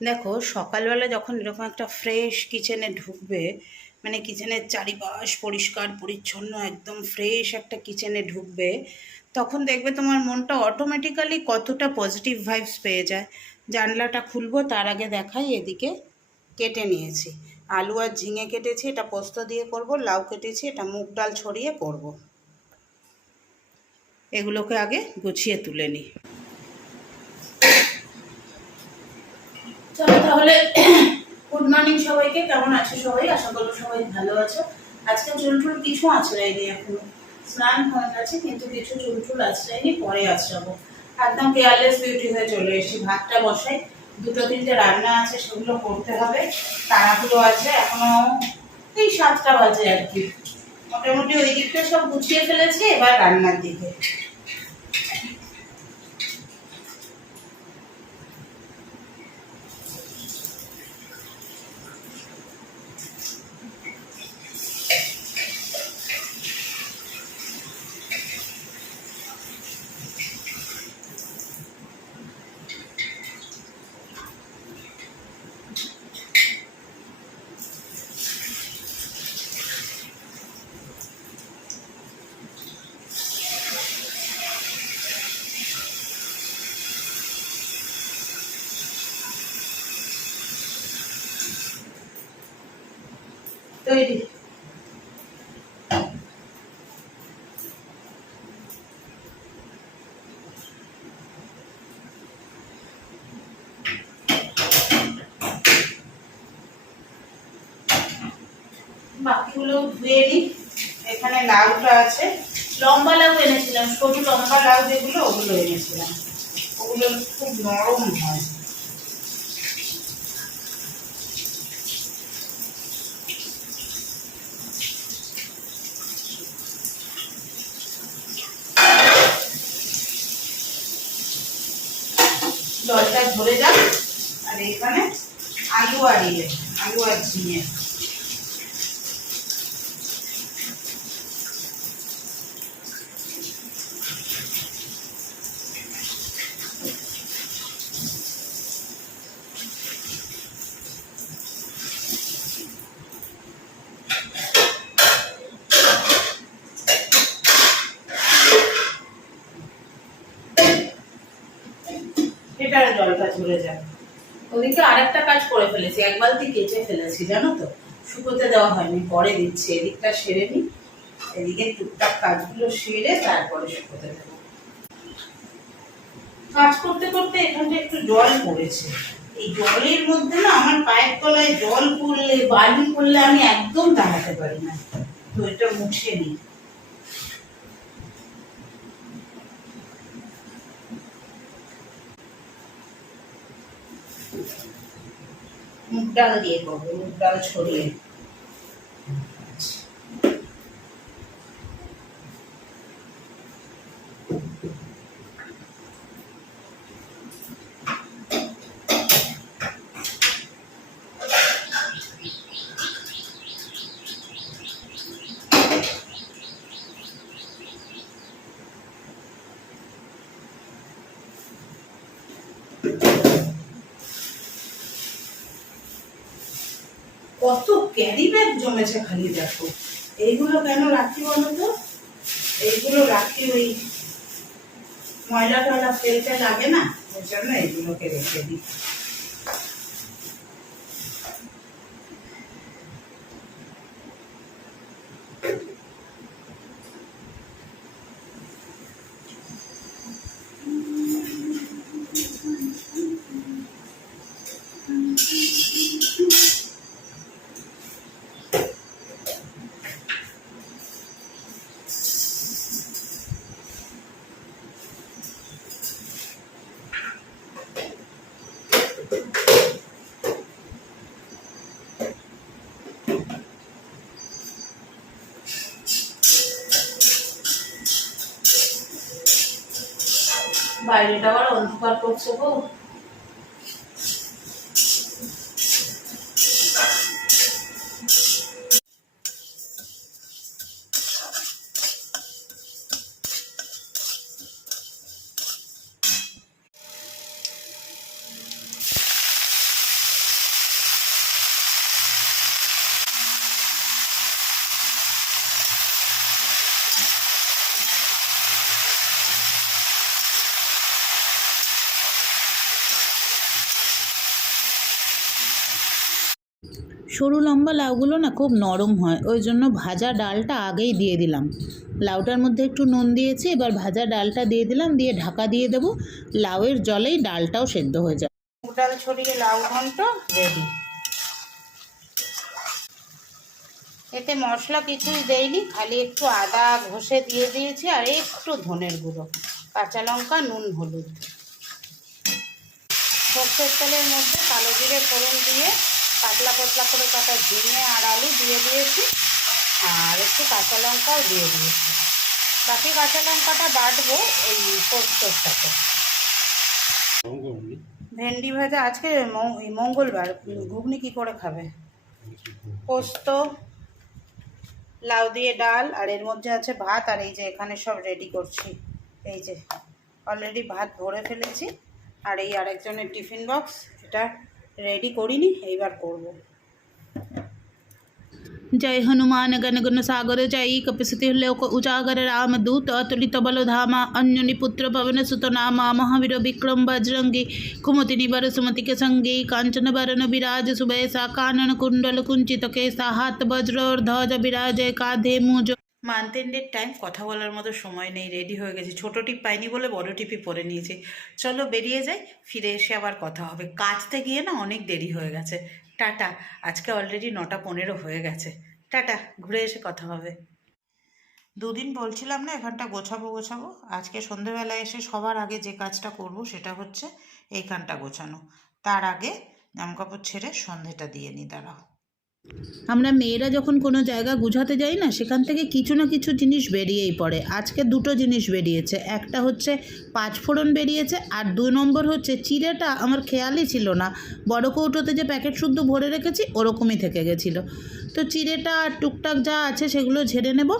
দেখো, সকালবেলা যখন এরকম একটা ফ্রেশ কিচেনে ঢুকবে মানে কিচেনের চারিপাশ পরিষ্কার, পরিচ্ছন্ন, একদম ফ্রেশ একটা কিচেনে ঢুকবে, তখন দেখবে তোমার মনটা অটোমেটিক্যালি কতটা পজিটিভ ভাইবস পেয়ে যায়। জানলাটা খুলবো, তার আগে দেখাই, এদিকে কেটে নিয়েছি। আলু আর ঝিঙে কেটেছি, এটা পোস্ত দিয়ে করব, লাউ কেটেছি, এটা মুগ ডাল ছড়িয়ে করব। এগুলোকে আগে গুছিয়ে তুলে নিই। চলো তাহলে গুড মর্নিং সবাইকে, কেমন আছো সবাই? আশা করব সবাই ভালো আছো। আজকে চুলটুল কিছু আছড়াইনি এখনও। স্নান হয়ে গেছে, কিন্তু কিছু চুলটুল আছড়াইনি পরে আছড়াবো একদম কেয়ারলেস বিউটি হয়ে চলে এসেছি, ভাতটা বসাই। দুটো তিনটে রান্না আছে, সেগুলো করতে হবে। তাড়াহুড়ো আছে, এখনও এই সাতটা বাজে আর কি। মোটামুটি ওই দিকটা সব গুছিয়ে ফেলেছি, এবার রান্নার দিকে। তৈরি। বাকিগুলো ধুয়ে এখানে লাউটা আছে। লম্বা লাউ এনেছিলাম, সরু লম্বা লাউ যেগুলো, ওগুলো এনেছিলাম। ওগুলো খুব নরম হয় জলটা ঝরে যাক আর এখানে আলু আর ইয়ে আলু আর ঝিঙে এটার জলটা ঝরে যাবে ওদিকে আরেকটা কাজ করে ফেলেছি, এক বালতি কেচে ফেলেছি, জানো তো? শুকোতে দেওয়া হয়নি, পরে দিচ্ছি, এদিকটা সেরে নিই, এদিকে টুকটাক কাজগুলো সেরে তারপরে শুকোতে দেবো। কাজ করতে করতে এখানটা একটু জল পড়েছে। এই জলের মধ্যে না আমার পায়ের তলায় জল পড়লে, বালি পড়লে আমি একদম দাঁড়াতে পারি না। তো এটা মুছে নিই মুগ ডাল দিয়ে করব মুগ ডাল ছড়িয়ে। জমেছে খালি, দেখো। এইগুলো কেন রাখি বলো তো? এইগুলো রাখি ওই ময়লা টয়লা ফেলতে লাগে না, ওই জন্য এইগুলোকে রেখে দিই। বাইরেটা আবার অন্ধকার করছে গো। সরু লম্বা লাউগুলো না খুব নরম হয়, ওই জন্য ভাজা ডালটা আগেই দিয়ে দিলাম। লাউটার মধ্যে একটু নুন দিয়েছি, এবার ভাজা ডালটা দিয়ে দিলাম, দিয়ে ঢাকা দিয়ে দেবো। লাউয়ের জলেই ডালটাও সেদ্ধ হয়ে যাবে। ডাল ছড়িয়ে লাউ ঘন্ট রেডি এতে মশলা কিছুই দেয়নি খালি একটু আদা ঘষে দিয়ে দিয়েছি, আর একটু ধনের গুঁড়ো, কাঁচা লঙ্কা, নুন, হলুদ। সর্ষের তেলের মধ্যে কালো জিরে ফোড়ন দিয়ে পাতলা পাতলা করে কাটা ঝিঙে আর আলু দিয়ে দিয়েছি। আর একটু কাঁচা লঙ্কাও দিয়ে দিয়েছি। বাকি কাঁচা লঙ্কাটা বাটবো ওই পোস্তর সাথে ভেন্ডি ভাজা আজকে মঙ্গলবার। ঘুগনি কি করে খাবে? পোস্ত, লাউ দিয়ে ডাল, আর এর মধ্যে আছে ভাত, আর এই যে এখানে সব রেডি করছি। এই যে অলরেডি ভাত ভরে ফেলেছি। আর এই আরেকজনের টিফিন বক্স এটা রেডি করিনি, এইবার করব। জয় হনুমান গণ গুণ সাগর, জয় কপিসতি লোক উজাগর, রাম দূত অতুলিত বল ধামা অন্যনি পুত্র পবন সুত নামা, মহাবীর বিক্রম বজরঙ্গী, কুমতি নিবার সুমতিকে সঙ্গী, কাঞ্চন বরণ বিরাজ সুবেশা, কানন কুণ্ডল কুঞ্চিত কেসা হাত বজ্র ধ্বজ বিরাজ, কাঁধে মুজ মান্থেন্ডের টাইম কথা বলার মতো সময় নেই রেডি হয়ে গেছি। ছোটো টিপ পাইনি বলে বড় টিপই পরে নিয়েছি। চলো বেরিয়ে যাই, ফিরে এসে আবার কথা হবে। কাচতে গিয়ে না অনেক দেরি হয়ে গেছে। টাটা, আজকে অলরেডি নটা পনেরো হয়ে গেছে। টাটা, ঘুরে এসে কথা হবে। দুদিন বলছিলাম না, এখানটা গোছাবো গোছাবো। আজকে সন্ধেবেলায় এসে সবার আগে যে কাজটা করব সেটা হচ্ছে এইখানটা গোছানো। তার আগে জামকাপড় ছেড়ে সন্ধেটা দিয়ে নিই দাঁড়াও। আমরা মেয়েরা যখন কোনো জায়গা গুঝাতে যাই না, সেখান থেকে কিছু না কিছু জিনিস বেরিয়েই পড়ে। আজকে দুটো জিনিস বেরিয়েছে। একটা হচ্ছে পাঁচফোড়ন বেরিয়েছে আর দুই নম্বর হচ্ছে চিড়েটা আমার খেয়ালই ছিল না। বড় কৌটোতে যে প্যাকেট শুদ্ধ ভরে রেখেছি, ওরকমই থেকে গেছিল। তো চিড়েটা আর টুকটাক যা আছে সেগুলো ঝেড়ে নেব।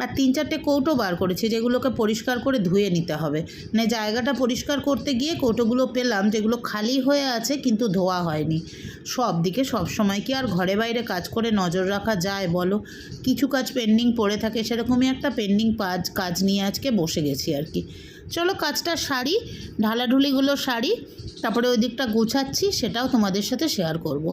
আর তিন চারটে কৌটো বার করেছি যেগুলোকে পরিষ্কার করে ধুয়ে নিতে হবে। মানে জায়গাটা পরিষ্কার করতে গিয়ে কৌটোগুলো পেলাম, যেগুলো খালি হয়ে আছে কিন্তু ধোয়া হয়নি। সব দিকে সব সময় কি আর ঘরে বাইরে কাজ করে নজর রাখা যায় বলো? কিছু কাজ পেন্ডিং পড়ে থাকে, সেরকমই একটা পেন্ডিং কাজ কাজ নিয়ে আজকে বসে গেছি আর কি। চলো কাজটা সারি, ঢালাঢুলিগুলো সারি, তারপরে ওই দিকটা গুছাচ্ছি, সেটাও তোমাদের সাথে শেয়ার করব।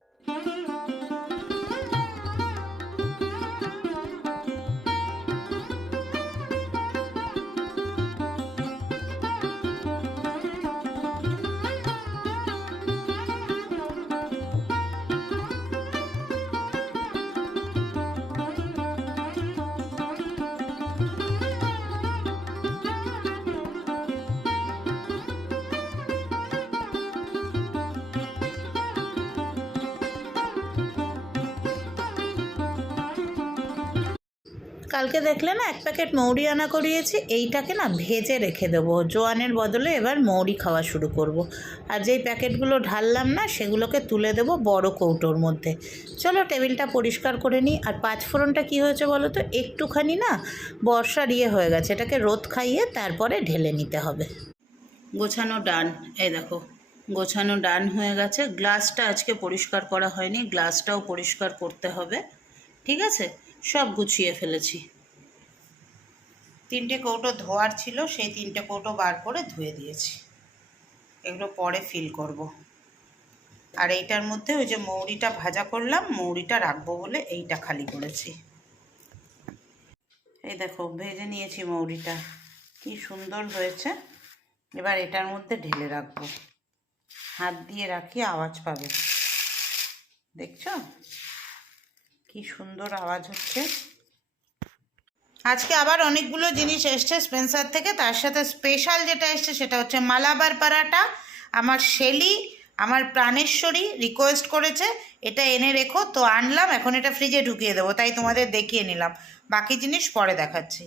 কালকে দেখলে না, এক প্যাকেট মৌরি আনা করিয়েছি, এইটাকে না ভেজে রেখে দেবো। জোয়ানের বদলে এবার মৌরি খাওয়া শুরু করব। আর যেই প্যাকেটগুলো ঢাললাম না, সেগুলোকে তুলে দেবো বড় কৌটোর মধ্যে। চলো টেবিলটা পরিষ্কার করে নিই। আর পাঁচফোড়নটা কী হয়েছে বলো তো? একটুখানি না বর্ষার ইয়ে হয়ে গেছে, এটাকে রোদ খাইয়ে তারপরে ঢেলে নিতে হবে। গোছানো ডান, এই দেখো, গোছানো ডান হয়ে গেছে। গ্লাসটা আজকে পরিষ্কার করা হয়নি, গ্লাসটাও পরিষ্কার করতে হবে। ঠিক আছে? সব গুছিয়ে ফেলেছি। তিনটে কৌটো ধোয়ার ছিল, সেই তিনটে কৌটো বার করে ধুয়ে দিয়েছি। এগুলো পরে ফিল করব। আর এইটার মধ্যে ওই যে মৌরিটা ভাজা করলাম, মৌরিটা রাখব বলে এইটা খালি করেছি। এই দেখো, ভেজে নিয়েছি মৌরিটা। কি সুন্দর হয়েছে। এবার এটার মধ্যে ঢেলে রাখব। হাত দিয়ে রাখি, আওয়াজ পাবে। দেখছ? কি সুন্দর আওয়াজ হচ্ছে। আজকে আবার অনেকগুলো জিনিস এসছে স্পেন্সার থেকে, তার সাথে স্পেশাল যেটা এসছে সেটা হচ্ছে মালাবার পারাটা। আমার শেলি আমার প্রাণেশ্বরী রিকোয়েস্ট করেছে, এটা এনে রেখো। তো আনলাম, এখন এটা ফ্রিজে ঢুকিয়ে দেবো, তাই তোমাদের দেখিয়ে নিলাম। বাকি জিনিস পরে দেখাচ্ছি।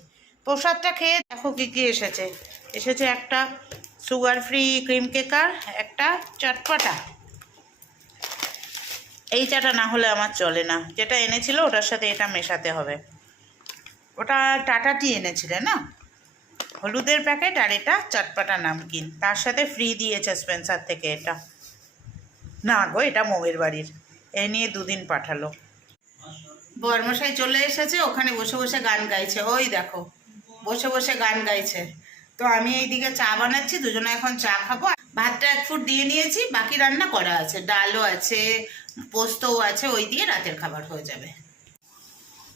প্রসাদটা খেয়ে দেখো কী কী এসেছে। এসেছে একটা সুগার ফ্রি ক্রিম কেকার একটা চটপটা। এই চাটা না হলে আমার চলে না। যেটা এনেছিল ওটার সাথে এটা মেশাতে হবে। ওটা টাটা টি এনেছিলে না? হলুদের প্যাকেট আর এটা চটপাটা নামকিন। তার সাথে ফ্রি দিয়েছে স্পেন্সার থেকে এটা। না গো, এটা মৌয়ের বাড়ির। এই নিয়ে দুদিন পাঠালো। বর্মশাই চলে এসেছে, ওখানে বসে বসে গান গাইছে। ওই দেখো, বসে বসে গান গাইছে। তো আমি এইদিকে চা বানাচ্ছি, দুজনে এখন চা খাব। ভাতটা এক ফুট দিয়ে নিয়েছি, বাকি রান্না করা আছে। ডালও আছে পোস্তও আছে, ওই দিয়ে রাতের খাবার হয়ে যাবে।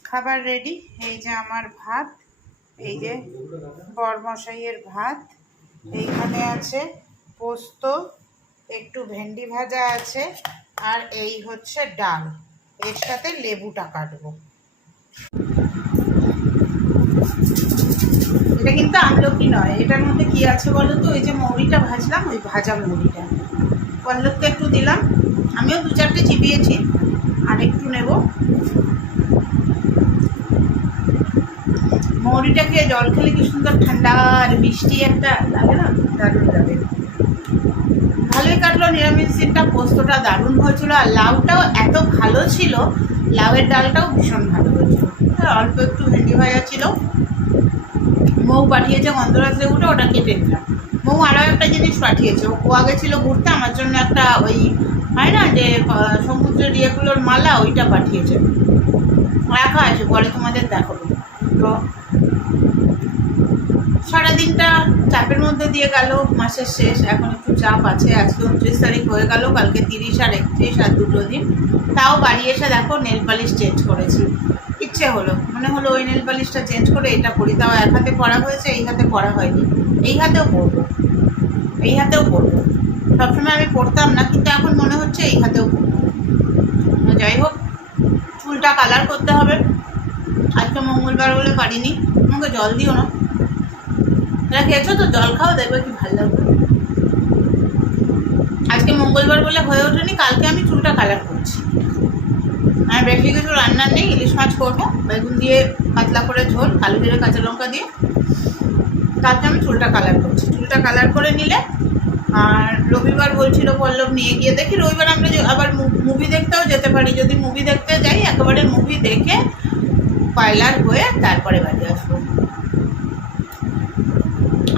খাবার রেডি এই যে আমার ভাত, এই যে বরমশাইয়ের ভাত, এইখানে আছে পোস্ত, একটু ভেন্ডি ভাজা আছে, আর এই হচ্ছে ডাল। এর সাথে লেবুটা কাটবো। এটা কিন্তু আমলকি নয়, এটার মধ্যে কি আছে বলো তো ওই যে মৌরিটা ভাজলাম, ওই ভাজা মৌরিটা। পল্লবকে একটু দিলাম। আমিও দু চারটে চিবিয়েছি, আর একটু নেব। মৌরিটা খেয়ে জল খেলে কি সুন্দর ঠান্ডা আর মিষ্টি একটা লাগে না? দারুণ লাগে। ভালোই কাটলো, নিরামিষ দিনটা, পোস্তটা দারুণ হয়েছিল, আর লাউটাও এত ভালো ছিল, লাউয়ের ডালটাও ভীষণ ভালো হয়েছিল। অল্প একটু ভেন্ডি ভাজা ছিল। মৌ পাঠিয়েছে গন্ধরাজ লেবুটা, ওটা কেটে দিলাম মৌ আরও একটা জিনিস পাঠিয়েছে, ও আগে ছিল ঘুরতে আমার জন্য একটা ওই হয় না যে সমুদ্রের ইয়েগুলোর মালা ওইটা পাঠিয়েছে। রাখা আছে পরে তোমাদের দেখাবো। তো সারাদিনটা চাপের মধ্যে দিয়ে গেল, মাসের শেষ। এখন একটু চাপ আছে। আজকে উনত্রিশ তারিখ হয়ে গেল, কালকে তিরিশ আর একত্রিশ আর দুটো দিন। তাও বাড়ি এসে দেখো, নেল পালিশ চেঞ্জ করেছি। ইচ্ছে হলো, মনে হলো ওই নেল পালিশটা চেঞ্জ করে এটা পরি। তাও এক হাতে পরা হয়েছে, এই হাতে পরা হয়নি। এই হাতেও পরবো। এই হাতেও পরবো। সবসময় আমি পরতাম না, কিন্তু এখন মনে হচ্ছে এই হাতেও যাই হোক, চুলটা কালার করতে হবে। আজকে মঙ্গলবার বলে পারিনি, আমাকে জল দিও না। এরা খেয়েছো তো জল খাও, দেখবে কি ভালো লাগবে। আজকে মঙ্গলবার বলে হয়ে ওঠেনি, কালকে আমি চুলটা কালার করছি। আর বেশি কিছু রান্নার নেই, ইলিশ মাছ করব, বেগুন দিয়ে পাতলা করে ঝোল, কালো জিরে, কাঁচা লঙ্কা দিয়ে। কালকে আমি চুলটা কালার করছি। চুলটা কালার করে নিলে আর রবিবার বলছিল পল্লব নিয়ে গিয়ে দেখি, রবিবার আমরা আবার মুভি দেখতেও যেতে পারি। যদি মুভি দেখতে যাই, একেবারে মুভি দেখে পার্লার হয়ে তারপরে বাড়ি আসব।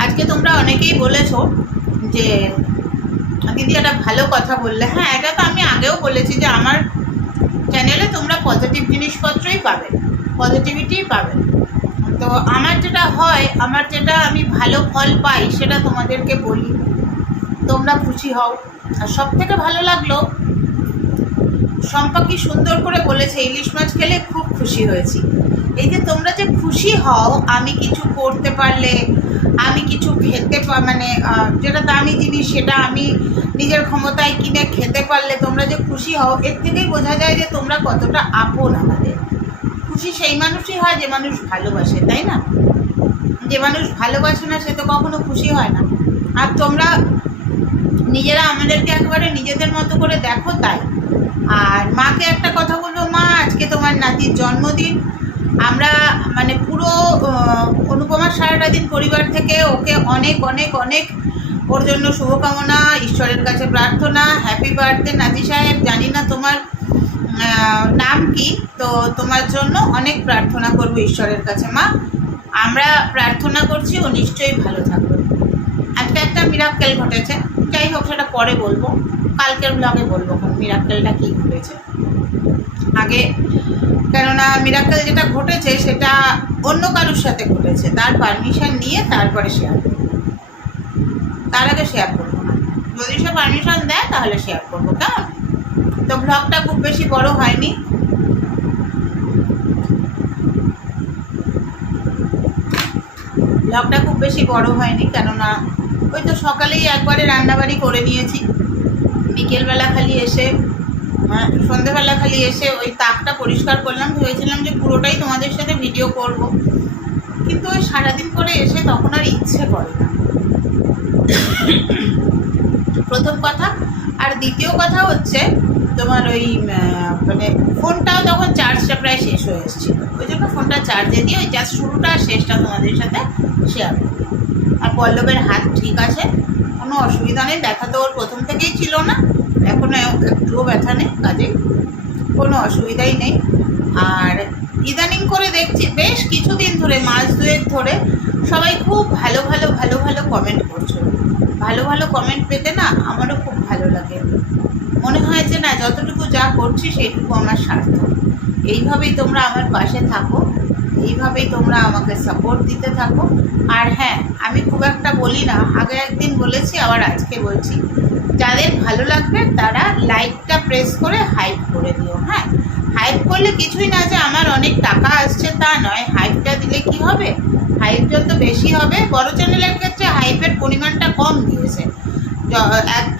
আজকে তোমরা অনেকেই বলেছ যে, দিদি একটা ভালো কথা বললে। হ্যাঁ এটা তো আমি আগেও বলেছি যে আমার চ্যানেলে তোমরা পজিটিভ জিনিসপত্রই পাবে। পজিটিভিটিই পাবে। তো আমার যেটা হয়, আমার যেটা আমি ভালো ফল পাই, সেটা তোমাদেরকে বলি। তোমরা খুশি হও। আর সব থেকে ভালো লাগল, শম্পা কি সুন্দর করে বলেছে, ইলিশ মাছ খেলে খুব খুশি হয়েছি। এই যে তোমরা যে খুশি হও, আমি কিছু করতে পারলে, আমি কিছু খেতে মানে যেটা দামি জিনিস, সেটা আমি নিজের ক্ষমতায় কিনে খেতে পারলে, তোমরা যে খুশি হও, এর থেকেই বোঝা যায় যে তোমরা কতটা আপন আমাদের। খুশি সেই মানুষই হয় যে মানুষ ভালোবাসে, তাই না? যে মানুষ ভালোবাসে না, সে তো কখনো খুশি হয় না। আর তোমরা নিজেরা আমাদেরকে একেবারে নিজেদের মতো করে দেখো তাই। আর মাকে একটা কথা বলব, মা, আজকে তোমার নাতির জন্মদিন। আমরা মানে পুরো অনুপমা সারাটা দিন পরিবার থেকে ওকে অনেক অনেক অনেক ওর জন্য শুভকামনা, ঈশ্বরের কাছে প্রার্থনা হ্যাপি বার্থডে নাতি সাহেব, জানি না তোমার নাম কি, তো তোমার জন্য অনেক প্রার্থনা করব ঈশ্বরের কাছে, মা। আমরা প্রার্থনা করছি, ও নিশ্চয়ই ভালো থাকবে। আজকে একটা মিরাক্কেল ঘটেছে। যাই হোক, সেটা পরে বলব। কালকের ব্লগে বলব মিরাক্কেলটা কী ঘটেছে। আগে, কেননা মিরাক্কেল যেটা ঘটেছে, সেটা অন্য কারোর সাথে ঘটেছে। তার পারমিশন নিয়ে তারপরে শেয়ার করব। তার আগে শেয়ার করব না। যদি সে পারমিশন দেয়, তাহলে শেয়ার করব। কেমন? তো ব্লগটা খুব বেশি বড় হয়নি। ব্লগটা খুব বেশি বড় হয়নি, কেননা ওই তো সকালেই একবারে রান্নাবাড়ি করে নিয়েছি। বিকেলবেলা খালি এসে সন্ধ্যেবেলা সন্ধেবেলা খালি এসে ওই তাকটা পরিষ্কার করলাম। ভেবেছিলাম যে পুরোটাই তোমাদের সাথে ভিডিও করব। কিন্তু ওই সারাদিন করে এসে তখন আর ইচ্ছে করে না। প্রথম কথা। আর দ্বিতীয় কথা হচ্ছে তোমার ওই মানে ফোনটাও তখন চার্জটা প্রায় শেষ হয়ে এসেছিল। ওই জন্য ফোনটা চার্জে দিয়ে ওই জাস্ট শুরুটা আর শেষটা তোমাদের সাথে শেয়ার করি আর পল্লবের হাত ঠিক আছে, কোনো অসুবিধা নেই, ব্যথা তো ওর প্রথম থেকেই ছিল না এখনও একটুও ব্যথা নেই, কাজে কোনো অসুবিধাই নেই। আর ইদানিং করে দেখছি, বেশ কিছুদিন ধরে, মাস দুয়েক ধরে সবাই খুব ভালো ভালো ভালো ভালো কমেন্ট করছ। ভালো ভালো কমেন্ট পেতে না আমারও খুব মনে হয় যে না, যতটুকু যা করছি সেইটুকু আমার সার্থক। এইভাবেই তোমরা আমার পাশে থাকো, এইভাবেই তোমরা আমাকে সাপোর্ট দিতে থাকো। আর হ্যাঁ আমি খুব একটা বলি না, আগে একদিন বলেছি, আবার আজকে বলছি। যাদের ভালো লাগবে, তারা লাইকটা প্রেস করে হাইপ করে দিও হ্যাঁ? হাইপ করলে কিছুই না যে আমার অনেক টাকা আসছে তা নয় হাইপটা দিলে কি হবে? হাইপ যত বেশি হবে, বড় চ্যানেলের ক্ষেত্রে হাইপের পরিমাণটা কম দিয়েছে।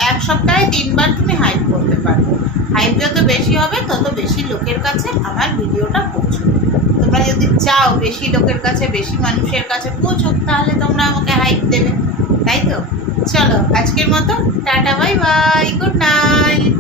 এক সপ্তাহে তিনবার তুমি হাইপ করতে পারবে হাইপ যত বেশি হবে, তত বেশি লোকের কাছে আমার ভিডিওটা পৌঁছবে। তোমরা যদি চাও বেশি লোকের কাছে, বেশি মানুষের কাছে পৌঁছুক, তাহলে তোমরা আমাকে হাইপ দেবে। তাই তো? চলো, আজকের মতো, tata bye bye good night